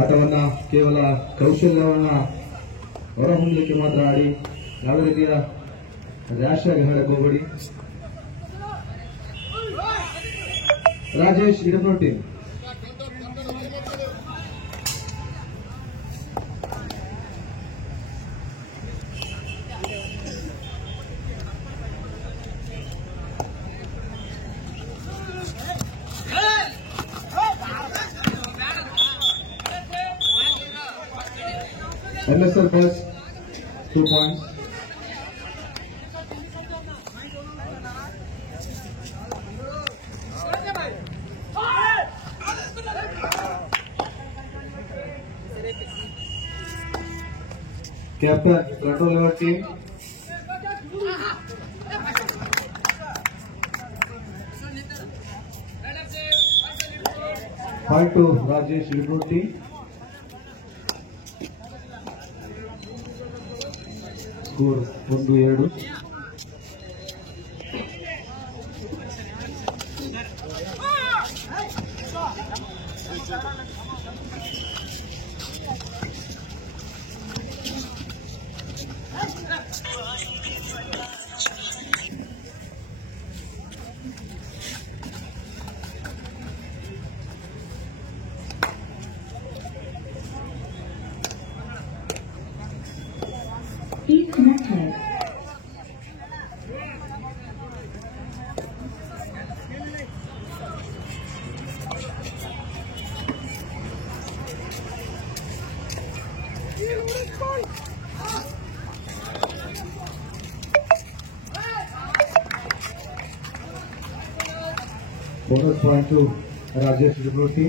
ಆಟವನ್ನ ಕೇವಲ ಕೌಶಲ್ಯವನ್ನ ಹೊರಹೊಮ್ಮಲಿಕ್ಕೆ ಮಾತ್ರ ಆಡಿ, ಯಾವುದೇ ರೀತಿಯ ರ್ಯಾಶ್ ಆಗಿ ಆಡಕ್ಕೆ ಹೋಗಬೇಡಿ. Rajesh ಇಡನೋಟಿ. MSL first, 2 points. Captain, control your team. Point to Rajesh Ripoti. Score 1-2. Please connected. Bonus point to Rajesh Ripoti.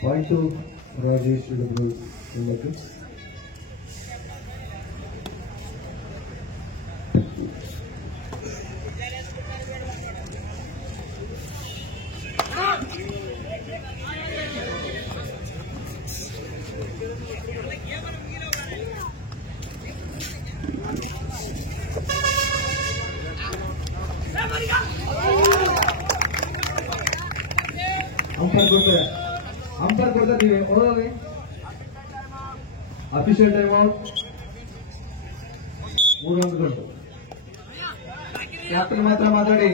Point to Rajesh Ripoti. Umpire ಕೊಡ್ತಾರೆ ಅಫಿಷಿಯಲ್ ಟೈಮ್ ಔಟ್ 3 ಗಂಟೆ. ಕ್ಯಾಪ್ಟನ್ ಮಾತ್ರ ಮಾತಾಡಿ.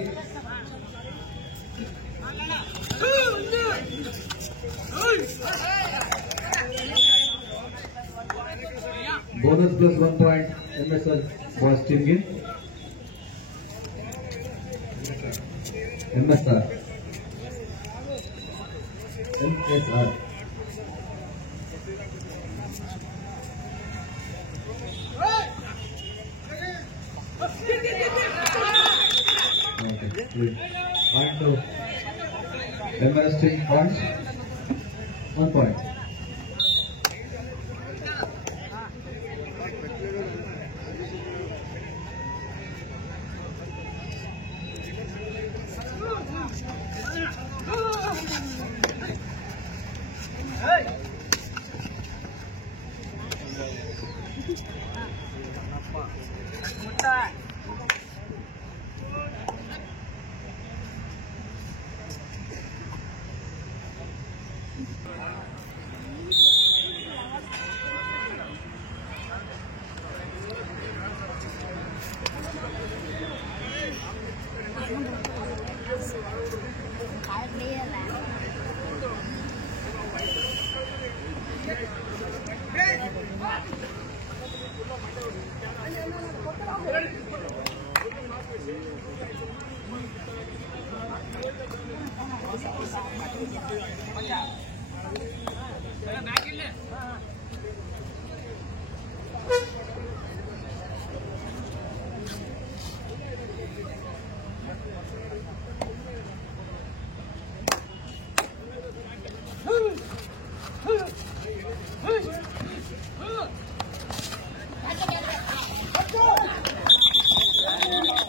Bonus plus 1 point MSL boss ಟೀಮ್ಗೆ. MSR point to MLS team points 1 point.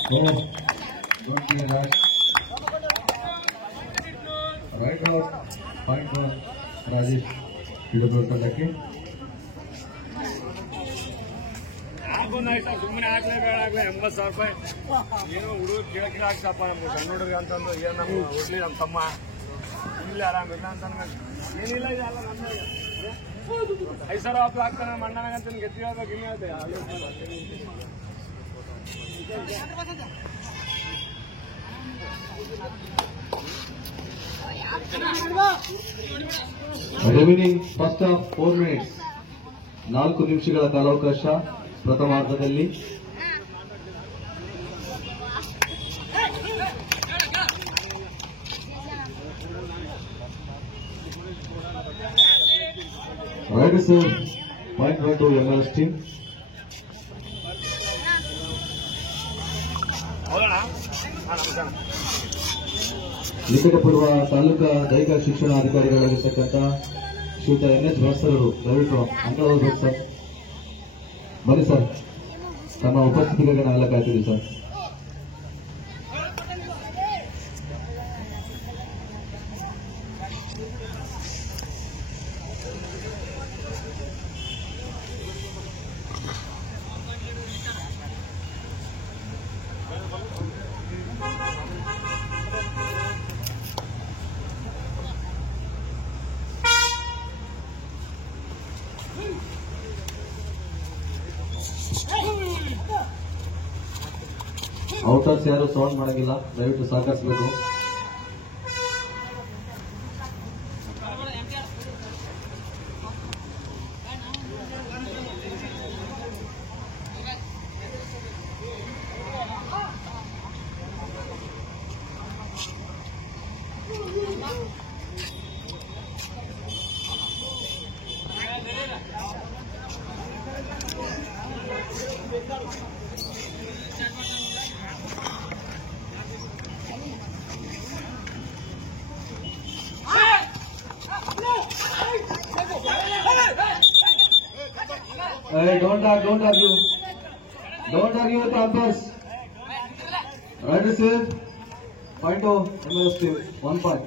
Don't be rash. Right out. Point for Rajesh. Beautiful conducting. ಸುಮ್ಮನೆ ಆಗ್ಲೇ ಬೇಡ ಆಗ್ಲೇ 80,000 ರೂಪಾಯಿ ಏನೋ ಹುಡುಗ ಕೇಳಕ್ಕೆ ಆಗ್ತಪ್ಪ ನಮ್ಗೆ ಸಣ್ಣ ಹುಡುಗ ಅಂತಂದು ಏನು ನಮ್ಮ ಹುಡ್ಲಿ ನಮ್ಮ ತಮ್ಮ ಇಲ್ಲಿ ಆರಾಮಿಲ್ಲ ಅಂತ ಏನಿಲ್ಲ ಇದೆಲ್ಲ ನಮ್ಮ 5,000 ರೂಪಾಯಿ ಆಗ್ತಾನೆ ನಮ್ಮ ಅಣ್ಣನಾಗಂತ ಗೆದ್ದು ಹೇಳ್ಬೇಕು ಇನ್ನೇ ಹೇಳ್ದೆ Remaining first half 4 minutes. 4 ನಿಮಿಷಗಳ ಕಾಲಾವಕಾಶ ಪ್ರಥಮಾರ್ಧದಲ್ಲಿ. Right serve, point to MLS team. ನಿಕಟಪೂರ್ವ taluka ದೈಹಿಕ ಶಿಕ್ಷಣಾಧಿಕಾರಿಗಳಾಗಿರ್ತಕ್ಕಂಥ ಶ್ರೀಯುತ NH ಭಾಸ್ಕರರು ದಯವಿಟ್ಟು ಅಂಕಲ್ ಹೋಗ್ಬೇಕು ಸರ್. ಬನ್ನಿ ಸರ್, ತಮ್ಮ ಉಪಸ್ಥಿತಿಗಾಗಿ ನಾವೆಲ್ಲ ಕಾಯ್ತೀವಿ ಸರ್. ಔಟರ್ಸ್ ಯಾರು ಸೌಂಡ್ ಮಾಡಂಗಿಲ್ಲ, ದಯವಿಟ್ಟು ಸಹಕರಿಸಬೇಕು. Hey, don't argue with the umpires. Right receive, point to MLS team, 1 point.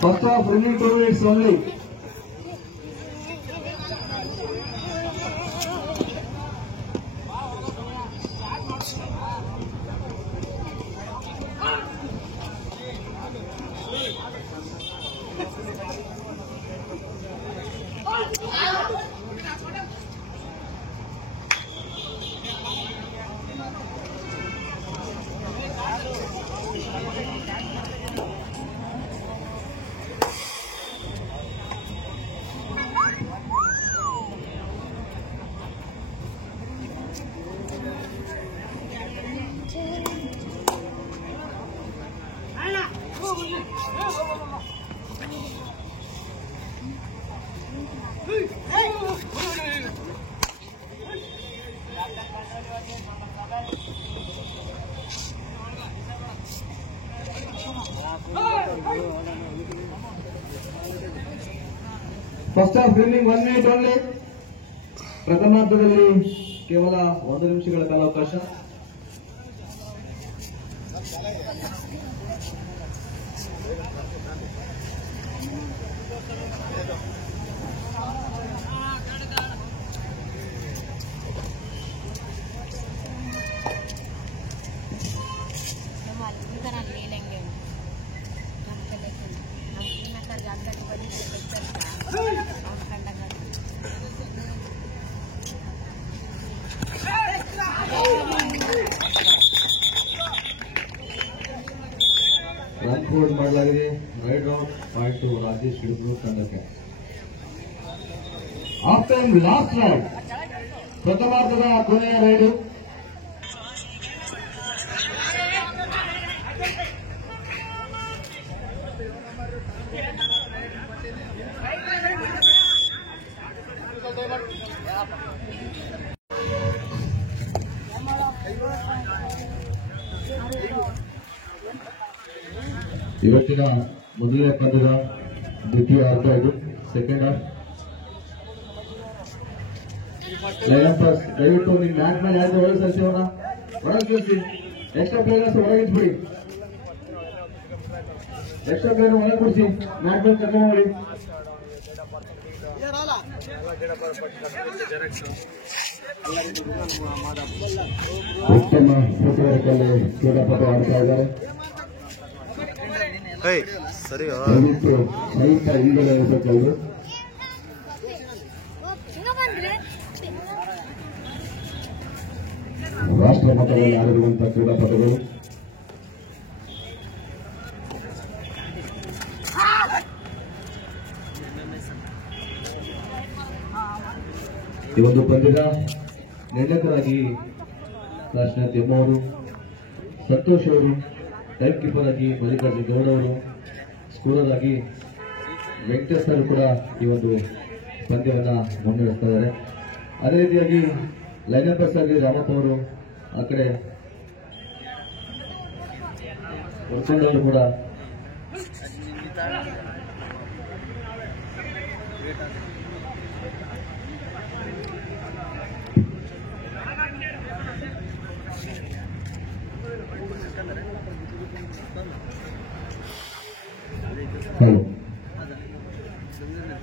First half remaining 2 minutes only. First half running 1 minute only. ಪ್ರಥಮಾರ್ಧದಲ್ಲಿ ಕೇವಲ 1 ನಿಮಿಷಗಳ ಕಾಲಾವಕಾಶ. ರನ್ ಫೋರ್ಡ್ ಮಾಡಲಾಗಿದೆ. Right out, point to Rajesh ಹಿಡಿದ್ರು ತಂಡಕ್ಕೆ. ಹಾಫ್ ಟೈಮ್ ಲಾಸ್ಟ್ ರೈಡ್, ಪ್ರಥಮಾರ್ಧದ ಕೊನೆಯ ರೈಡು. ಇವತ್ತಿನ ಮೊದಲನೇ ಪಂದ್ಯದ ದ್ವಿತೀಯ ಅರ್ಧ ಇದು, ಸೆಕೆಂಡ್ ಹಾಫ್. ದಯವಿಟ್ಟು ನಿಮ್ಮ ಮ್ಯಾಚ್ ಮೇಲೆ ಯಾರಿಗೂ ಹೋಗಿ ಸಲ್ಸಿವಣ ಹೊರಗೆ ಕಳಿಸಿ. ಎಕ್ಸ್ಟ್ರಾ ಪ್ಲೇಯರ್ಸ್ ಹೊರಗಿಟ್ಬಿಡಿ. ಎಕ್ಸ್ಟ್ರಾ ಪ್ಲೇಯರ್ ಒಳಗೆ ಕೊಡಿಸಿ. ಮ್ಯಾಚ್ ಮೇಲೆ ಕರ್ಕೊಂಡು ಮಾಡಿ. ಉತ್ತಮ ಫುಟ್ಬಾಲ್ ಕ್ರೀಡಾಪಟು ಆಡ್ತಾ ಇದ್ದಾರೆ. ಸ್ವಲ್ಪ ಹಿಂದೆ ಇರಬೇಕಲ್ದು. ರಾಷ್ಟ್ರ ಮಟ್ಟದಲ್ಲಿ ಆಡಿರುವಂತಹ ಕ್ರೀಡಾಪಟುಗಳು ಈ ಒಂದು ಪಂದ್ಯದ ನಿರ್ಣಾಯಕರಾಗಿ ಕಾಶಿನಾಥ್ ಎಮ್ಮ ಅವರು, ಸಂತೋಷ್ ಅವರು, ಟೈಮ್ ಕೀಪರ್ ಆಗಿ ಮಲ್ಲಿಕಾರ್ಜುನ್ ಗೌಡ ಅವರು, ಸ್ಕೋರರ್ ಆಗಿ ವೆಂಕಟೇಶ್ ಅವರು ಕೂಡ ಈ ಒಂದು ಪಂದ್ಯವನ್ನು ಮುನ್ನಡೆಸ್ತಾ ಇದ್ದಾರೆ. ಅದೇ ರೀತಿಯಾಗಿ ಲೈನರ್ಸ್ ಆಗಿ ರಾಮಪ್ಪ ಅವರು, ಆ ಕಡೆ ಹೊರಕೊಂಡವರು ಕೂಡ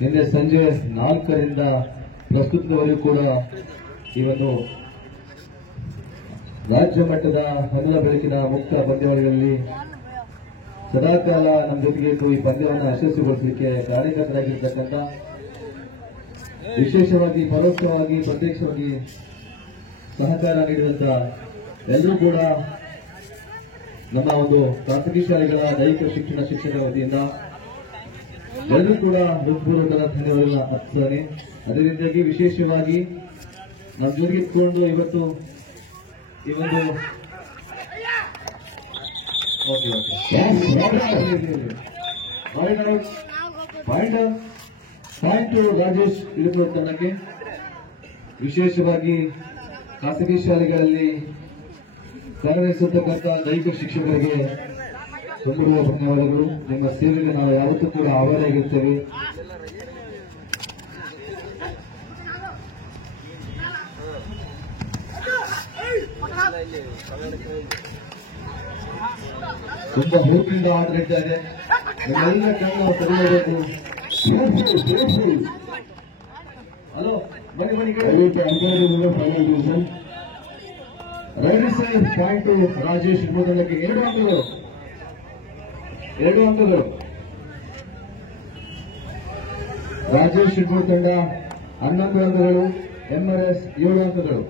ನಿನ್ನೆ ಸಂಜೆ 4ರಿಂದ ಪ್ರಸ್ತುತದವರೆಗೂ ಕೂಡ ಈ ಒಂದು ರಾಜ್ಯ ಮಟ್ಟದ ಹಗಲ ಬೆಳಕಿನ ಮುಕ್ತ ಪಂದ್ಯಾವಳಿಗಳಲ್ಲಿ ಸದಾಕಾಲ ನಮ್ಮ ಜೊತೆಗೆ ಇದ್ದು ಈ ಪಂದ್ಯವನ್ನು ಯಶಸ್ವಿಗೊಳಿಸಲಿಕ್ಕೆ ಕಾರ್ಯಕರ್ತರಾಗಿರ್ತಕ್ಕಂಥ, ವಿಶೇಷವಾಗಿ ಪರೋಕ್ಷವಾಗಿ ಪ್ರತ್ಯಕ್ಷವಾಗಿ ಸಹಕಾರ ನೀಡಿದಂತ ಎಲ್ಲರೂ ಕೂಡ ನಮ್ಮ ಒಂದು ಖಾಸಗಿ ಶಾಲೆಗಳ ದೈಹಿಕ ಶಿಕ್ಷಕರ ವತಿಯಿಂದ ಎಲ್ಲರೂ ಕೂಡ ಹೃತ್ಪೂರ್ವಕದ ಧನ್ಯವಾದಗಳನ್ನ ಅರ್ಪಿಸ್ತಾರೆ. ಅದೇ ರೀತಿಯಾಗಿ ವಿಶೇಷವಾಗಿ ನಮ್ಮ ಜೊತೆಗೆ ಇಟ್ಕೊಂಡು ಇವತ್ತು ಈ ಒಂದು ಪಾಯಿಂಟ್ ರಾಜೇಶ್ ಇಳಿದು ತಂಡಕ್ಕೆ, ವಿಶೇಷವಾಗಿ ಖಾಸಗಿ ಶಾಲೆಗಳಲ್ಲಿ ಕಾರ್ಯನಿರ್ವಹಿಸತಕ್ಕಂಥ ದೈಹಿಕ ಶಿಕ್ಷಕರಿಗೆ ತುಂಬ ಧನ್ಯವಾದಗಳು. ನಿಮ್ಮ ಸೇವೆಗೆ ನಾವು ಯಾವತ್ತೂ ಕೂಡ ಆಭಾರಿಯಾಗಿರ್ತೇವೆ. ತುಂಬಾ ಹುರುಪಿನಿಂದ ಆಟ ನಡೀತಾ ಇದೆ. ನಮ್ಮೆಲ್ಲ ಕಣ್ಣು ತಗೊಳ್ಳಬೇಕು. ಹಲೋ, ಬನ್ನಿ ಬನ್ನಿ final division railway side point Rajesh ಮೊದಲಕ್ಕೆ 2 ಅಂಕಗಳು. ರಾಜೇಶ್ ಶಿಡ್ಮೂರ್ ತಂಡ 11 ಅಂಕಗಳು, ಎಂಆರ್ಎಸ್ 7 ಅಂಕಗಳು.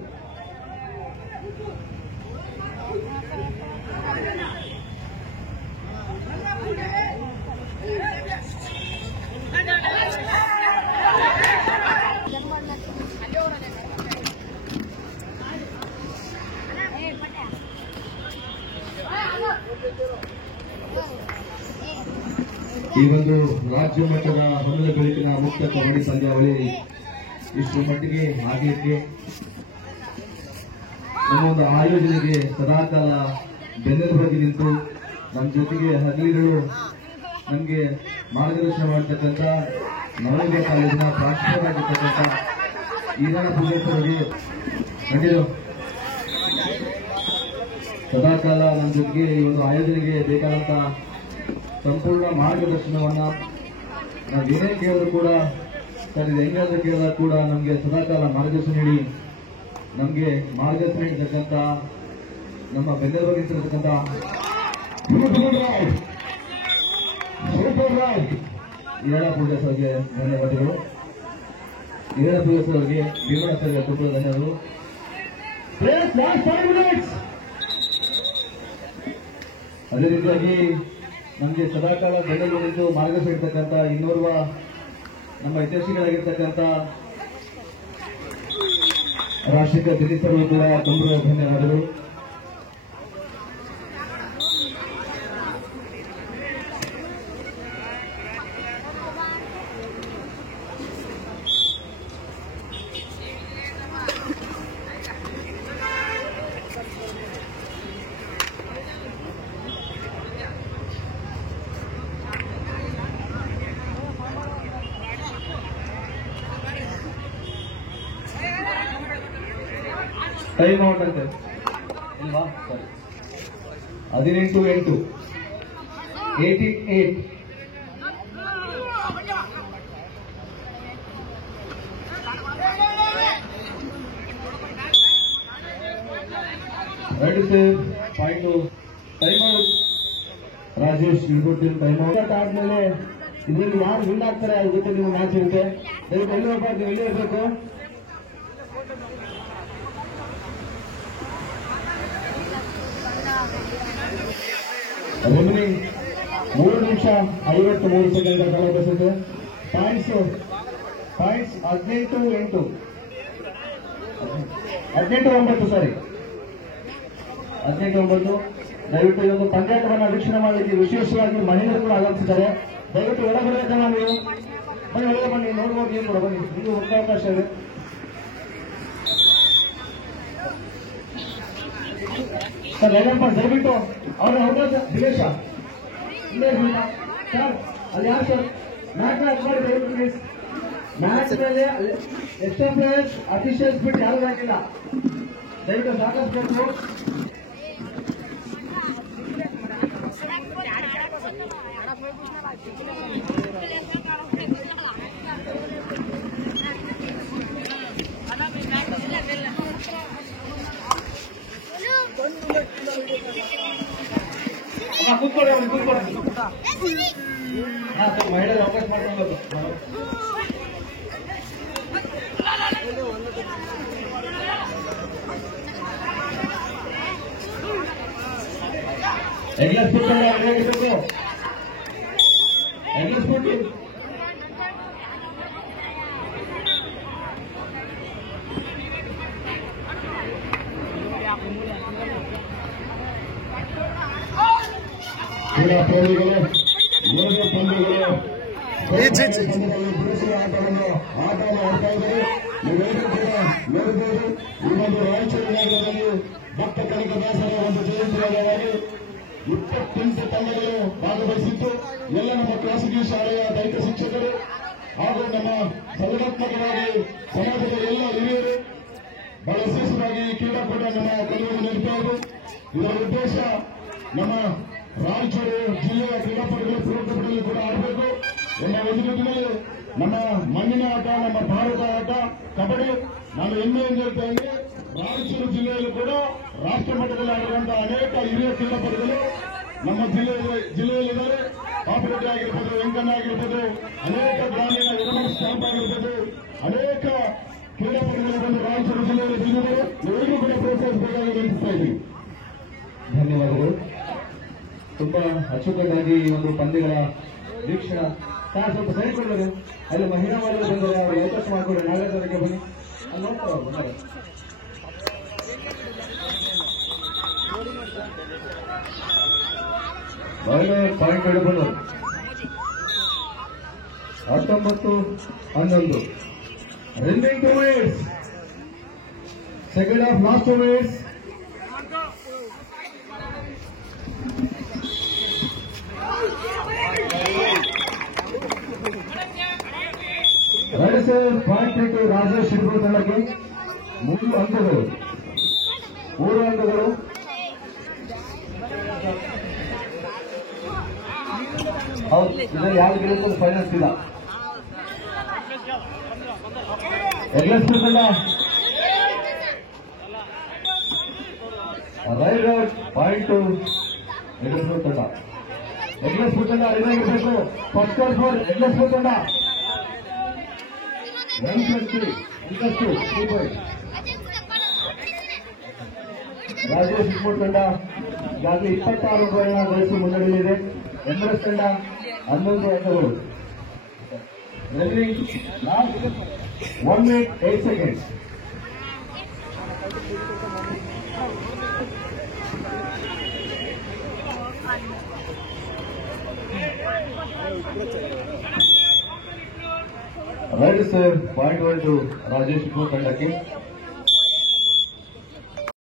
ಈ ಒಂದು ರಾಜ್ಯ ಮಟ್ಟದ ಹೊಲದ ಬೆಳಕಿನ ಮುಕ್ತ ಕಬಡ್ಡಿ ಪಂದ್ಯಾವಳಿ ಇಷ್ಟು ಮಟ್ಟಿಗೆ ಆಗಲಿಕ್ಕೆ ನಮ್ಮ ಒಂದು ಆಯೋಜನೆಗೆ ಸದಾಕಾಲ ಬೆನ್ನೆಲುಬಾಗಿ ನಿಂತು ನಮ್ಮ ಜೊತೆಗೆ ಹಗಲಿಗಳು ನಮಗೆ ಮಾರ್ಗದರ್ಶನ ಮಾಡತಕ್ಕಂಥ ನವೋದಯ ಕಾಲೇಜಿನ ಪ್ರಾಂಶುಪಾಲರಾಗಿರ್ತಕ್ಕಂಥ ಈರಣ್ಣ ಪೂಜೇಶ್ವರಿಗೆ ಸದಾಕಾಲ ನಮ್ಮ ಜೊತೆಗೆ ಈ ಒಂದು ಆಯೋಜನೆಗೆ ಬೇಕಾದಂತ ಸಂಪೂರ್ಣ ಮಾರ್ಗದರ್ಶನವನ್ನ ನಾವೇನೇ ಕೇಳಿದ್ರು ಕೂಡ ಸರ್ ಇದು ಹೆಂಗಾದ್ರೂ ಕೇಳಿದಾಗ ಕೂಡ ನಮಗೆ ಸದಾಕಾಲ ಮಾರ್ಗದರ್ಶನ ನೀಡಿ ನಮಗೆ ಮಾರ್ಗದರ್ಶನ ನೀಡತಕ್ಕಂಥ ನಮ್ಮ ಬೆನ್ನೆಲುಬಾಗಿರ್ತಕ್ಕಂಥ ಈರಣ್ಣ ಪೂಜಾಸ್ ಅವರಿಗೆ ಧನ್ಯವಾದಗಳು. ಈರಣ್ಣ ಪೂಜಾಸ್ ಅವರಿಗೆ ಭೀಮಣ್ಣ ಸರ್ಗೆ ತುಂಬ ಧನ್ಯವಾದಗಳು. ಅದೇ ರೀತಿಯಾಗಿ ನಮಗೆ ಸದಾಕಾಲ ಬೆನ್ನೆಲುಬು ಮಾರ್ಗದರ್ಶನ ಇರ್ತಕ್ಕಂಥ ಇನ್ನೋರ್ವ ನಮ್ಮ ಹಿತೈಷಿಗಳಾಗಿರ್ತಕ್ಕಂಥ ರಾಷ್ಟ್ರೀಯ ದಿಲೀಪ್ ಸರ್ಗೂ ಕೂಡ ತುಂಬ ಧನ್ಯವಾದಗಳು. ಟೈಮ್ ಔಟ್ ಅಂತೆ. ಇಲ್ವಾ? ಸರಿ. 18-8 88. Right save, point to time out. Rajesh ಇಡ್ಬಿಟ್ಟು ಟೈಮ್ ಔಟ್ ಆದ್ಮೇಲೆ ಇದರಲ್ಲಿ ಯಾರು ವಿನ್ ಆಗ್ತಾರೆ ಅದ್ರ ಜೊತೆ ನೀವು ಮ್ಯಾಚ್ ಇರುತ್ತೆ. ದಯವಿಟ್ಟು ಎಲ್ಲಿ ಹೋಗ್ಬಾರ್ದು, ನೀವು ಎಲ್ಲಿ ಇರಬೇಕು. ರೆಮಿನಿಂಗ್ 3 ನಿಮಿಷ 53 ಸೆಕೆಂಡ್ ಕಾಲ ಬಯಸುತ್ತೆ. ಪಾಯಿಂಟ್ಸ್ 18-8 18-9 ಸಾರಿ 18-9. ದಯವಿಟ್ಟು ಇದೊಂದು ಪಂದ್ಯಾಟವನ್ನು ವೀಕ್ಷಣೆ ಮಾಡಲಿಕ್ಕೆ ವಿಶೇಷವಾಗಿ ಮಹಿಳೆಯರು ಕೂಡ ಆಗಮಿಸಿದ್ದಾರೆ. ದಯವಿಟ್ಟು ಒಳಗಡೆಕನ್ನ ನೀವು ಬನ್ನಿ, ಒಳಗೆ ಬನ್ನಿ, ನೋಡ್ಬೋದು. ನೀವು ಕೂಡ ಬನ್ನಿ, ನಿಮಗೆ ಮುಖ್ಯ ಅವಕಾಶ ಇದೆ. ಸರ್ ಏನಪ್ಪ ದಯವಿಟ್ಟು ಅವರ ಹೊರಟ ದಿನೇಶ ಸರ್ ಅಲ್ಲಿ ಯಾರು ಸರ್ ಮ್ಯಾಚ್ ಮಾಡಿ ದಯವಿಟ್ಟು ಪ್ಲೀಸ್. ಮ್ಯಾಚ್ ಮೇಲೆ ಎಕ್ಸ್ಟ್ರಾ ಪ್ಲೇಯರ್ಸ್ ಅಫಿಷಿಯಲ್ಸ್ ಬಿಟ್ಟು ಯಾರು ಹಾಕಿಲ್ಲ. ದಯವಿಟ್ಟು ಸಾಕಷ್ಟು ಕೂತ್ಕೊಳ್ಳಿ, ಕೂತ್ಕೊಳ್ಳಿ. ಮಹಿಳೆಯರು ಅವಕಾಶ ಮಾಡ್ಕೊಳ್ಬೇಕು. ಎಗ್ಲೆಸ್ ಬಿಟ್ಟು ಹೇಗಿರ್ಬೇಕು, ಎಗ್ಲೆಸ್ ಬಿಟ್ಟು ಪ್ರೇಮಿಗಳು ಪಂದ್ಯಗಳು ಆಟವನ್ನು ಆಡ್ತಾ ಇದ್ದಾರೆ. ನೀವೆಲ್ಲರೂ ಕೂಡ ನೋಡಬಹುದು. ಈ ಒಂದು ರಾಯಚೂರು ನಗರದಲ್ಲಿ ಭಕ್ತ ಕನಕದಾಸರ ಒಂದು ಜಯಂತಿಯಾಗಿ 28 ತಂಡಗಳು ಭಾಗವಹಿಸಿದ್ದು ಎಲ್ಲ ನಮ್ಮ ಖಾಸಗಿ ಶಾಲೆಯ ದೈಹಿಕ ಶಿಕ್ಷಕರು ಹಾಗೂ ನಮ್ಮ ಸಂಘಟನಾತ್ಮಕವಾಗಿ ಸಮಾಜದ ಎಲ್ಲ ಹಿರಿಯರು ಬಹಳ ವಿಶೇಷವಾಗಿ ಕ್ರೀಡಾಕೂಟ ನಮ್ಮ ಕಲಿಯುವುದು ನಡೀತಾ ಇದೆ. ಇದರ ಉದ್ದೇಶ ನಮ್ಮ ರಾಯಚೂರು ಜಿಲ್ಲೆಯ ಕ್ರೀಡಾಪಟುಗಳು ಪುರೋಗತಿಯಲ್ಲಿ ಕೂಡ ಆಡಬೇಕು ಎಂಬ ಒಂದು ನಿಟ್ಟಿನಲ್ಲಿ ನಮ್ಮ ಮಣ್ಣಿನ ಆಟ, ನಮ್ಮ ಭಾರತ ಆಟ ಕಬಡ್ಡಿ ನಾನು ಹೆಮ್ಮೆಯಿಂದ ಹೇಳ್ತಾ ಇದ್ದೆ. ರಾಯಚೂರು ಜಿಲ್ಲೆಯಲ್ಲೂ ಕೂಡ ರಾಷ್ಟ್ರ ಮಟ್ಟದಲ್ಲಿ ಆಡಿರುವಂತಹ ಅನೇಕ ಹಿರಿಯ ಕ್ರೀಡಾಪಟುಗಳು ನಮ್ಮ ಜಿಲ್ಲೆಯಲ್ಲಿದ್ದಾರೆ. ಪಾಪರೆಡ್ಡಿ ಆಗಿರ್ಬೋದು, ವೆಂಕಣ್ಣ ಆಗಿರ್ಬೋದು, ಅನೇಕ ಗ್ರಾಮೀಣ ಎಡಮಸ್ ಕ್ಯಾಂಪ್ ಆಗಿರ್ಬೋದು, ಅನೇಕ ಕ್ರೀಡಾಪಟುಗಳು ಬಂದು ರಾಯಚೂರು ಜಿಲ್ಲೆಯಲ್ಲಿ ಜಿಲ್ಲೆಗಳು ಎಲ್ಲರೂ ಕೂಡ ಪ್ರೋತ್ಸಾಹಿಸಬೇಕಾಗಿ ವಿನಂತಿಸ್ತಾ ಇದ್ದೀವಿ. ಧನ್ಯವಾದಗಳು. ತುಂಬಾ ಅಚ್ಚುಕಟ್ಟಾಗಿ ಈ ಒಂದು ಪಂದ್ಯಗಳ ವೀಕ್ಷಣೆ. ಸ್ವಲ್ಪ ಸರಿಕೊಳ್ಳೋದು ಅಲ್ಲಿ ಮಹಿಳಾ ವರ್ಗ ಬಂದರೆ ಅವರು ಅವಕಾಶ ಮಾಡಿಕೊಡಿ. ನಾಳೆ ತಾರೀಕಿಗೆ ಬನ್ನಿ, ಅಲ್ಲಿ ನೋಡ್ತಾರೆ ಅವರು ಬಂದರೆ. ಮಹಿಳೆ ಪಾಯಿಂಟ್ ಹಿಡಿದು 19-11 remaining 2 minutes. Second half last 2 minutes. Point ಇಟ್ಟು ರಾಜೇಶ್ ಇಬ್ಬರು ತಂಡಕ್ಕೆ 3 ಅಂಕಗಳು. ಹೌದು, ಇದರಲ್ಲಿ ಯಾರು ಗೆಲ್ಲುತ್ತದೆ ಫೈನಲ್ಸ್ ಇಲ್ಲ. ಎಗ್ಲೆಸ್ ತಂಡ ರೈಡ್ ಪಾಯಿಂಟ್ ಎಗ್ಲೆಸ್ ತಂಡ ಅರಿವಾಗಿರಬೇಕು. ಫಸ್ಟ್ ಕಾಲ್ ಫಾರ್ ಎಗ್ಲೆಸ್ ತಂಡ 120 ರಾಜೇಶ್ ಇಸ್ಪೋರ್ಟ್ ತಂಡ ಈಗಾಗಲೇ 26 ಅಂಕಗಳನ್ನು ಗಳಿಸಿ ಮುನ್ನಡೆಯಲಿದೆ. ಎಂಬರಸ್ ತಂಡ 11 ಅಂಕಗಳು. Last 1 minute 8 seconds. Right sir point 1 Rajesh ಇಸ್ಪೋರ್ಟ್ ತಂಡಕ್ಕೆ.